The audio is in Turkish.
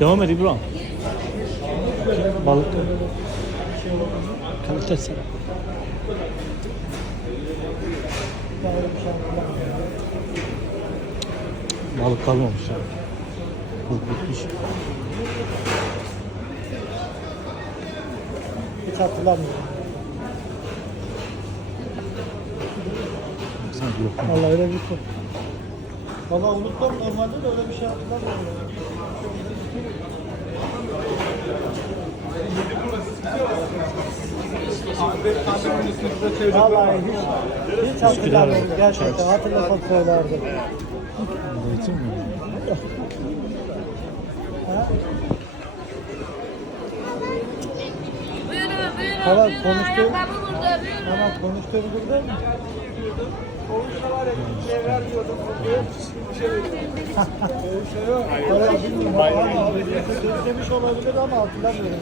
Devam et İbrahim. Balık. Kalite sana. Balık kalmamış ya. Balık bitmiş. Hiç hatırlamıyorum. Vallahi öyle bir şey. Valla unuttum normalde de öyle bir şey hatırlamıyorum. Vallahi hiç, hiç gerçekten hatırlasam söylerdim. Zeytin mi? Buyurun buyurun Tamam, buyurun. konuştuk. Ayakkabı burada buyurun. Tamam konuşturdun mu? Valla bilmiyorum. Vallahi Demiş olabilir ama hatırlamıyorum.